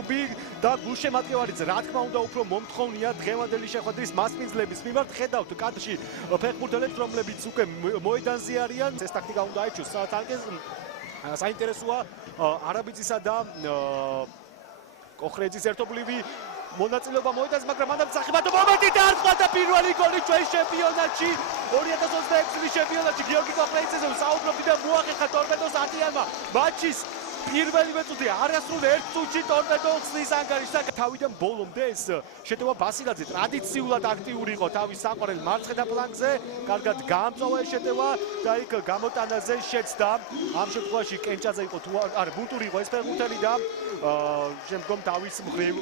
კლუბი და გულშემატკივარიც რა თქმა უნდა უფრო მომთხოვნია დღევანდელი შეხვედრის მასპინძლების მიმართ. ხედავთ კადრში ფეხბურთელებს, რომლებიც უკვე მოედანზე არიან. ეს ტაქტიკა უნდა აიჩვენოს საათანკეს. საინტერესოა არაბიძისა და კოხრეძის ერთობლივი მონაწილეობა მოედანზე, მაგრამ მანდ სახიფათო მომენტი დაარსდა და პირველი გოლი ჩვენ ჩემპიონატში 2026 წლის ჩემპიონატში გიორგი კოხრეიძეზე საუბრობდი და მოახერხა ტორპედოს არტიანმა მატჩის პირველივე წუთი არასრულ ერთ წუთში ტორპედო ხსნის ანგარიშს და თავიდან ბოლომდე ეს შეტევა ბასილაძე ტრადიციულად აქტიური იყო თავის საყვარელ მარცხენა ფლანგზე, კარგად გაამწვა ეს შეტევა და იქ გამოტანაზე შეცდა. ამ შემთხვევაში კენჭაძე იყო თუ არა ბუნტური იყო ეს ფეხბურთელი და შემდგომ თავის მხრივ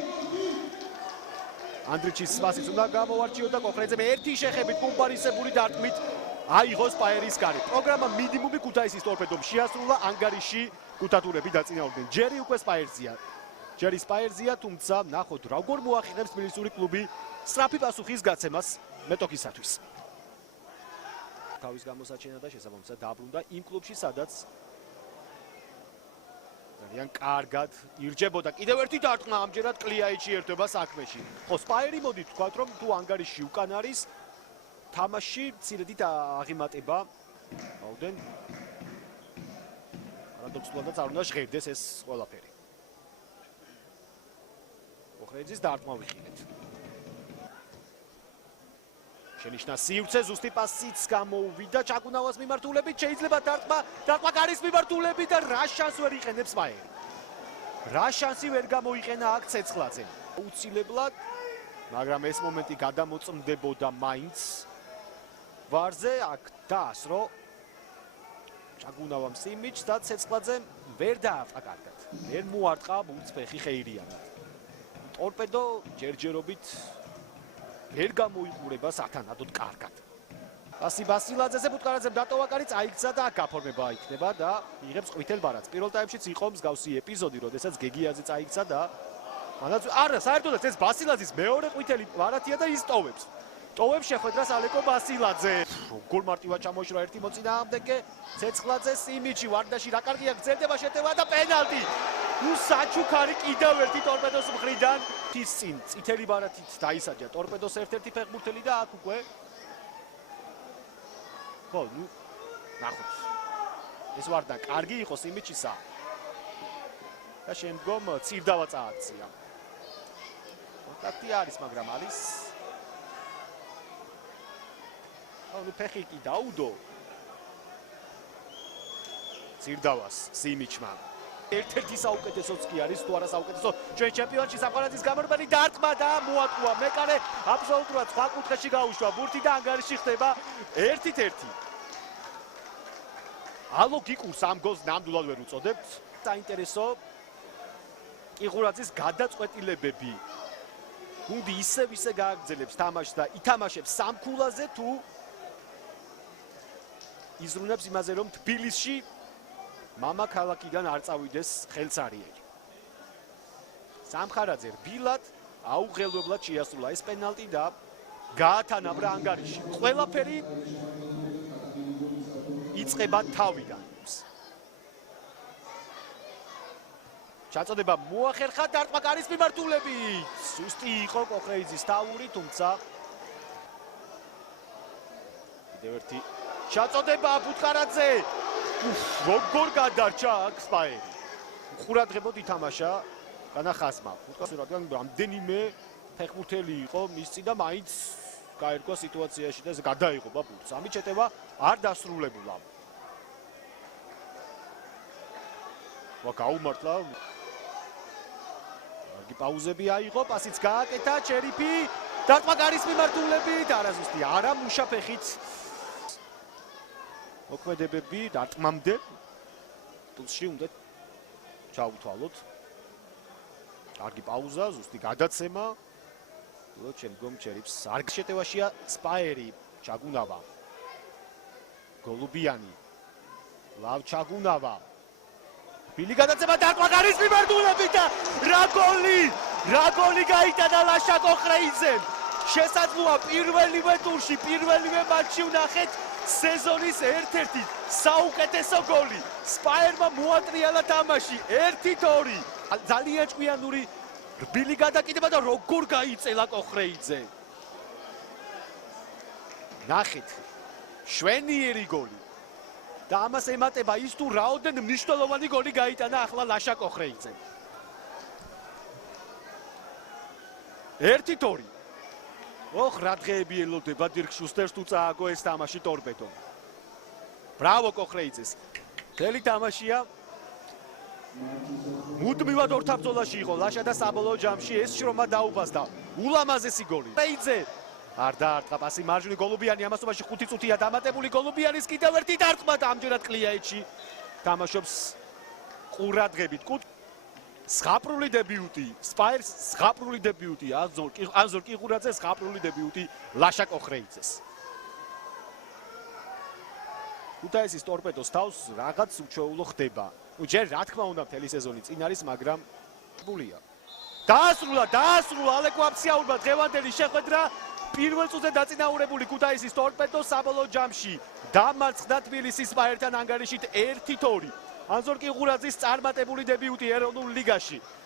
ანდრიჩის სვასიც უნდა გამოვარჩიო და კოხრეძემ ერთი შეხებით პუმპარისებული დარტყმით აიღო სპაერის კარი. პროგრამა მინიმუმი ქუთაისის ტორპედომ შეასრულა, ანგარიში ქუთათურები დაწინაურდნენ. ჯერი უკვე სპაერზია. ჯერი სპაერზია, თუმცა ნახოთ როგორ მოახერხებს თბილისური კლუბი სწრაფი პასუხის გაცემას მეტოქისათვის. თავის გამოსაჩენა და შესაბამისად დაბრუნდა იმ კლუბში, სადაც ძალიან კარგად ირჯებოდა. კიდევ ერთი დარტყმა ამჯერად კლიაიჩი ერთვება საქმეში. ხო, სპაერი მოდი თქვათ, რომ თუ ანგარიში უკან არის, თამაში მცირედით აღიმატება. აუდენ არადოქსლადაც არ უნდა ჟღერდეს ეს ყველაფერი. კოხრეძის დარტყმა ვიხილეთ. შენიშნა სივრცე, ზუსტი პასიც გამოუვიდა ჩაგუნავას მიმართულებით, შეიძლება დარტყმა გარის მიმართულებით და რა შანსი ვერ იყენებს სპაერი. რა შანსი ვერ გამოიყენა აქ ცეცხლაძე. უცილებლად, მაგრამ ეს მომენტი გადამოწმდებოდა მაინც ვარზე, აქ დაასრო ჩაგუნავამ სიმიჩს და ცეცხლაძემ ვერ დაარტყა კარგად. ვერ მოარტყა ბურთს ფეხი ხეირიანად. ტორპედო ჯერჯერობით ვერ გამოიყურება სათანადოდ კარგად. პასი ბასილაძეზე, ბუტკარაძემ დატოვა კარი, წაიქცა და გაფორმება იქნება და იღებს ყვითელ ბარათს. პირველ ტაიმშიც იყო მსგავსი ეპიზოდი, როდესაც გეგიაძე წაიქცა და მანაც არა, საერთოდაც ეს ბასილაძის მეორე ყვითელი ბარათია და ის ტოვებს. ტოვებს შეხვედრას ალეკო ბასილაძე. როგორ მარტივად ჩამოშრა ერთი მოწინააღმდეგე, ცეცხლაძე სიმიჩი ვარდაში რა კარგია გრძელდება შეტევა და პენალტი. საჩუქარი კიდევ ერთი ტორპედოს მხრიდან. ის წინ წითელი ბარათით დაისაჯა ტორპედოს ერთ-ერთი ფეხბურთელი და აქ უკვე ხო, ნახოთ. ეს ვარდა კარგი იყო სიმიჩისა. და შემდგომ წირდავა წააქცია. კონტაქტი არის, მაგრამ არის ანუ ფეხი კი დაუდო წირდავას სიმიჩმა. ერთ-ერთი საუკეთესოც კი არის, თუ არა საუკეთესო ჩვენ ჩემპიონატში საფრანგეთის გამარჯვებული დარტყმა და მოატყუა მეკარე აბსოლუტურად სხვა კუთხეში გაუშვა ბურთი და ანგარიში ხდება 1-1. ალოგიკურს ამ გოლს ნამდვილად ვერ უწოდებთ. საინტერესო კიღურაძის გადაწყვეტილებები. გუნდი ისევ გააგრძელებს თამაშს და ითამაშებს სამქულაზე თუ იზრუნებს იმაზე, რომ თბილისში მამა ქალაქიდან არ წავიდეს ხელცარიელი. სამხარაძე რბილად, აუღელვებლად შეასრულა ეს პენალტი და გაათანაბრა ანგარიში. ყველაფერი იწყება თავიდან. ჩაწოდება მოახერხა დარტყმა გარის მიმართულებით. სუსტი იყო კოხრეიძის თავური, თუმცა კიდევ ერთი ჩაწოდება ბუტკარაძე. როგორ გადარჩა აქ სპაერი. ყურადღებოდ ითამაშა განახაზმა. ბუტკარაძე რამდენიმე ფეხბურთელი იყო მის წინ და მაინც გაერკვა სიტუაციაში და გადაიღობა ბურთს. ამით შეტევა არ დასრულებულა. გაუმართლა. კარგი პაუზები აიღო, პასიც გააკეთა, ჩერიფი დარტყმა გარის მიმართულებით, არაზუსტი, არა მუშა ფეხით. მოქმედებები დარტყმამდე პულსში უნდა ჩაუთვალოთ. კარგი პაუზა, ზუსტი გადაცემა. და შემდგომ ჩერიფს არ შეტევაშია სპაერი, ჩაგუნავა. გოლუბიანი. ლავ ჩაგუნავა. ბილი გადაცემა დარტყმა გარის მიმართულებით და რა გოლი გაიტანა ლაშა კოხრეიძემ. შესაძლოა პირველივე ტურში, პირველივე მატჩში ვნახეთ სეზონის ერთ-ერთი საუკეთესო გოლი. სპაერმა მოატრიალა თამაში 1-2. ძალიან ჭკვიანური რბილი გადაკიდება და როგორ გაიწელა კოხრეიძე. ნახეთ, შვენიერი გოლი. და ამას ემატება ის თუ რაოდენ მნიშვნელოვანი გოლი გაიტანა ახლა ლაშა კოხრეიძემ. 1-2. ოხ, რა დღეები ელოდება დირკ შუსტერს თუ წააგო ეს თამაში ტორპედომ. ბრავო კოხრეიძეს. მთელი თამაშია მუდმივად ორთაბრძოლაში იყო ლაშა და საბოლოო ჯამში ეს შრომა დაუბასდა. ულამაზესი გოლი. კოხრეიძე არ დაარტყა პასი მარჯვნივ გოლუბიანი ამასობაში 5 წუთია დამატებული გოლუბიანის კიდევ ერთი დარტყმა და ამჯერად კლიაეთში თამაშობს ყურადღებით. ზღაპრული დებიუტი, სპაიერს ზღაპრული დებიუტი, ანზორ კიღურაძე ზღაპრული დებიუტი ლაშა კოხრეიძეს. ქუთაისის ტორპედოს თავს რაღაც უჩვეულო ხდება. ჯერ რა თქმა უნდა მთელი სეზონი წინ არის, მაგრამ ბულია. დაასრულა ალეკო აფციაურმა დღევანდელი შეხვედრა პირველ წუთზე დაწინაურებული ქუთაისის ტორპედოს საბოლოო ჯამში დამარცხდა თბილისის სპაიერთან ანგარიშით 1-2. ანზორ კიღურაძის წარმატებული დებიუტი ეროვნულ ლიგაში.